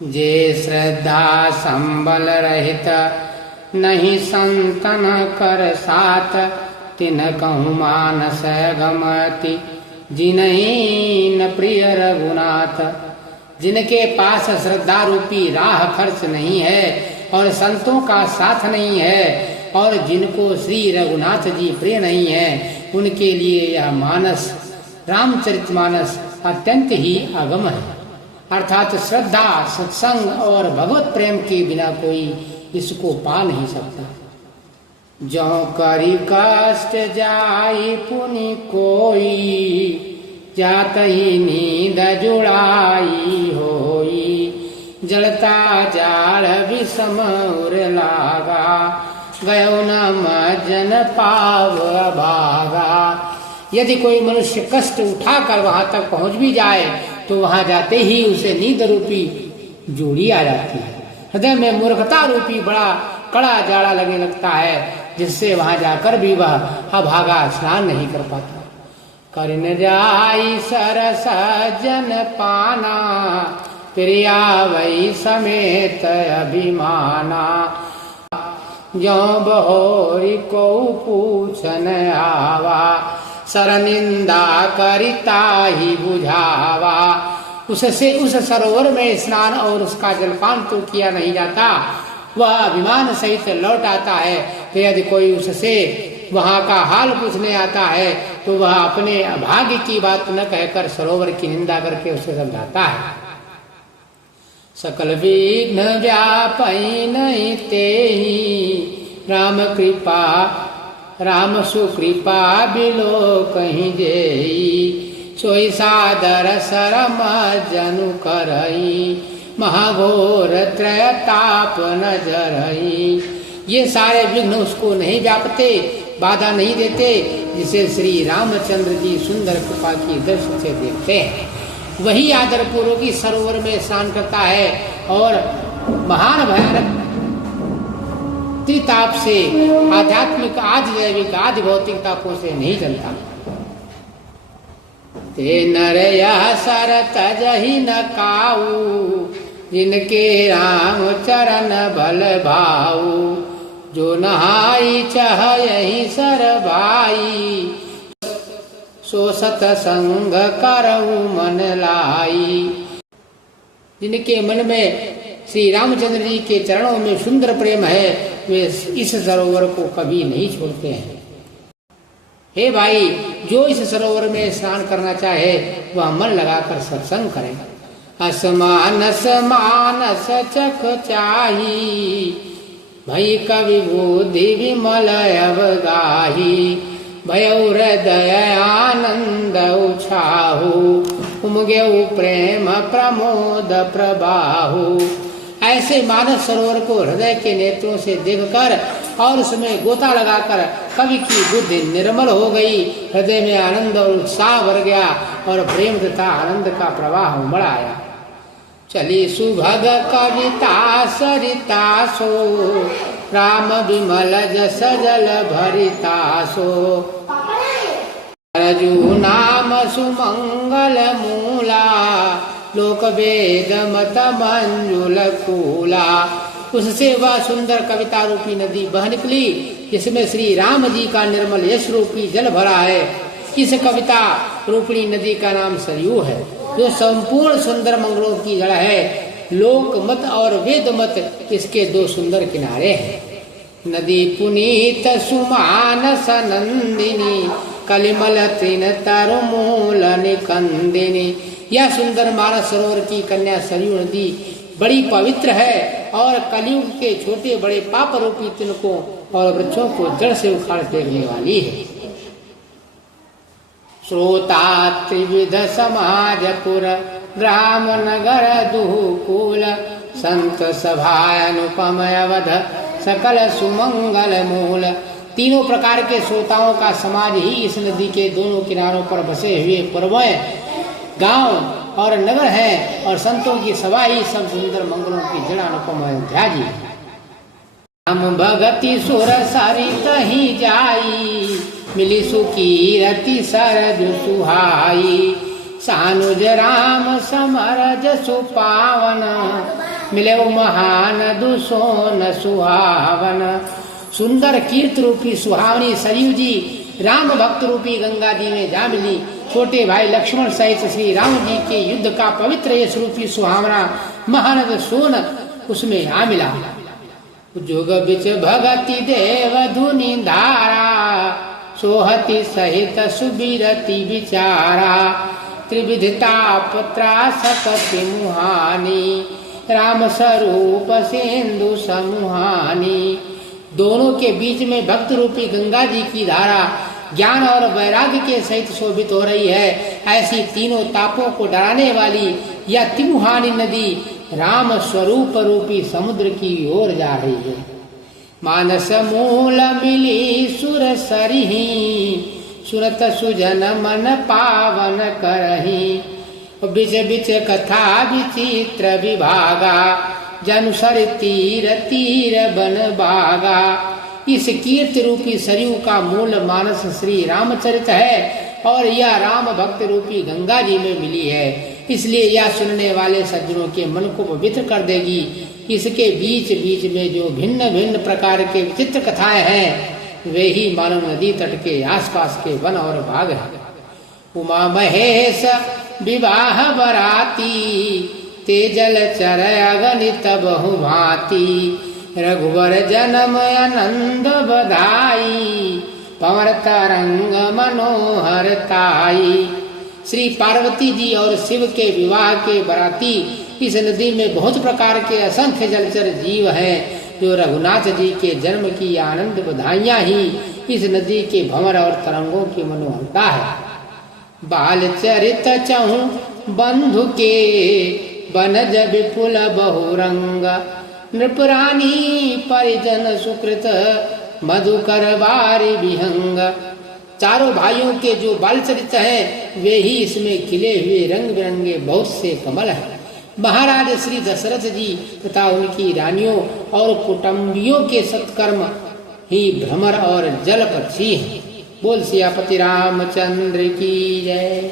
जे श्रद्धा संबल रहित नहीं संतन कर साथ, तिन कहूँ मानस गमति जिनहि न प्रिय रघुनाथ। जिनके पास श्रद्धा रूपी राह खर्च नहीं है और संतों का साथ नहीं है और जिनको श्री रघुनाथ जी प्रिय नहीं है, उनके लिए यह मानस रामचरितमानस अत्यंत ही अगम है। अर्थात श्रद्धा, सत्संग और भगवत प्रेम के बिना कोई इसको पा नहीं सकता। जो करी कष्ट जाई पुनि कोई, जात ही नींद जुड़ाई होई। जलता जाल विषम उर लागा, गयो न मज्जन पाव भागा। यदि कोई मनुष्य कष्ट उठाकर वहां तक पहुंच भी जाए तो वहां जाते ही उसे नींद रूपी जोड़ी आ जाती है। हृदय में मूर्खता रूपी बड़ा कड़ा जाड़ा लगने लगता है, जिससे वहां जाकर भी वह अभागा स्नान नहीं कर पाता। कर न जाई सरस जन पाना, प्रिया वही समेत अभिमाना। जो बहोरी को पूछन आवा, सर निंदा करिता ही बुझावा। उससे उस सरोवर में स्नान और उसका जलपान तो किया नहीं जाता, वह अभिमान सहित लौट आता है। तो यदि कोई उससे वहां का हाल पूछने आता है तो वह अपने अभाग्य की बात न कहकर सरोवर की निंदा करके उसे समझाता है। सकल विघ्न व्यापई नहीं तेहि, राम कृपा राम सुकृपा बिलो कहीं जेई। सोई सादर सरम जनु करई, महाघोर त्रयताप नजरई। ये सारे विघ्न उसको नहीं व्यापते, बाधा नहीं देते, जिसे श्री रामचंद्र जी सुंदर कृपा की दृष्टि से देखते हैं। वही आदर पूर्वक की सरोवर में स्नान करता है और महान भयानक त्रिताप से, आध्यात्मिक आदि दैविक आदि भौतिक तापों से नहीं जलता। ते नर यह सर तजहि न काऊ, जिनके राम चरण बल भाऊ। जो नहाई चह यही सर भाई, सो सतसंग करऊ मन लाई। जिनके मन में श्री रामचंद्र जी के चरणों में सुंदर प्रेम है, वे इस सरोवर को कभी नहीं छोड़ते हैं। हे भाई, जो इस सरोवर में स्नान करना चाहे वह मन लगाकर सत्संग करे। असमानस मानस चख चाही, भई कवि बुद्धि विमल अवगाही। भयउ हृदय आनंद उछाहु, उमगेउ प्रेम प्रमोद प्रबाहु। ऐसे मानस सरोवर को हृदय के नेत्रों से देखकर और उसमें गोता लगाकर कवि की बुद्धि निर्मल हो गई। हृदय में आनंद और उत्साह भर गया और प्रेम तथा आनंद का प्रवाह उमड़ आया। चली सुभग कविता सरिता सो, राम विमल जस जल भरिता सो। रजू नाम सुमंगल मूला, लोक वेद मत मंजुल कूला। उससे वह सुंदर कविता रूपी नदी बह निकली, जिसमें श्री राम जी का निर्मल यश रूपी जल भरा है। इस कविता रूपी नदी का नाम सरयू है, जो संपूर्ण सुंदर मंगलों की जड़ है। लोक मत और वेद मत इसके दो सुंदर किनारे हैं। नदी पुनीत सुमानस नंदिनी, कलिमल तृण तरमूल निकंदिनी। यह सुंदर मानस सरोवर की कन्या सरयू नदी बड़ी पवित्र है और कलयुग के छोटे बड़े पाप रूपी तिनकों और वृक्षों को जड़ से उखाड़ फेंकने वाली है। श्रोता त्रिविध समाजपुर, ग्राम नगर दुहूकुल। संत सभा अनुपम अवध, सकल सुमंगल मूल। तीनों प्रकार के श्रोताओं का समाज ही इस नदी के दोनों किनारों पर बसे हुए पुरवय गांव और नगर है, और संतों की सभा ही सब सुंदर मंगलों की जड़ अनुपम अयोध्या जी। हम भगति सुर सरित ही जाई, मिली सुखी रति सरज सुहाई। सानुज राम समरज सुपावन, मिले महान दुसोन सुहावन। सुंदर कीर्त रूपी सुहावनी सरयू जी राम भक्त रूपी गंगा जी में जा मिली। छोटे भाई लक्ष्मण सहित श्री राम जी के युद्ध का पवित्र यश रूपी सुहावना महानद सोन उसमें आ मिला। जुग बिच भगति देव धुनि धारा, सोहति सहित सुबिरति विचारा। त्रिविधता पुत्रा सकति मुहानी, राम स्वरूप सिंधु समूहानी। दोनों के बीच में भक्त रूपी गंगा जी की धारा ज्ञान और वैराग्य के सहित शोभित हो रही है। ऐसी तीनों तापों को डराने वाली यह तिमुहानी नदी राम स्वरूप रूपी समुद्र की ओर जा रही है। मानस मूल मिली सुर सरही, सुरत सुजन मन पावन करही। बिच बिच कथा विचित्र विभागा, जनुसर तीर तीर बन बागा। इस कीर्त रूपी सरयू का मूल मानस श्री रामचरित है और यह राम भक्त रूपी गंगा जी में मिली है। इसलिए यह सुनने वाले सज्जनों के मन को पवित्र कर देगी। इसके बीच बीच में जो भिन्न भिन्न प्रकार के विचित्र कथाएं हैं वे ही मानव नदी तट के आसपास के वन और बाग है। उमा महेश विवाह बराती, तेजल चर अगणित बहु भांति। रघुवर जन्म आनंद बधाई, पवन तरंग मनोहर ताई। श्री पार्वती जी और शिव के विवाह के बराती इस नदी में बहुत प्रकार के असंख्य जलचर जीव हैं, जो रघुनाथ जी के जन्म की आनंद बधाइयां ही इस नदी के भंवर और तरंगों की मनोहरता है। बाल चरित चहु बंधु के, बनज विपुल बहुरंग। नृपरानी परिजन सुकृत, मधुकर बारी विहंग। चारों भाइयों के जो बाल चरित हैं वे ही इसमें खिले हुए रंग बिरंगे बहुत से कमल हैं। महाराज श्री दशरथ जी तथा उनकी रानियों और कुटुंबियों के सत्कर्म ही भ्रमर और जल पक्षी हैं। बोल सियापति रामचंद्र की जय।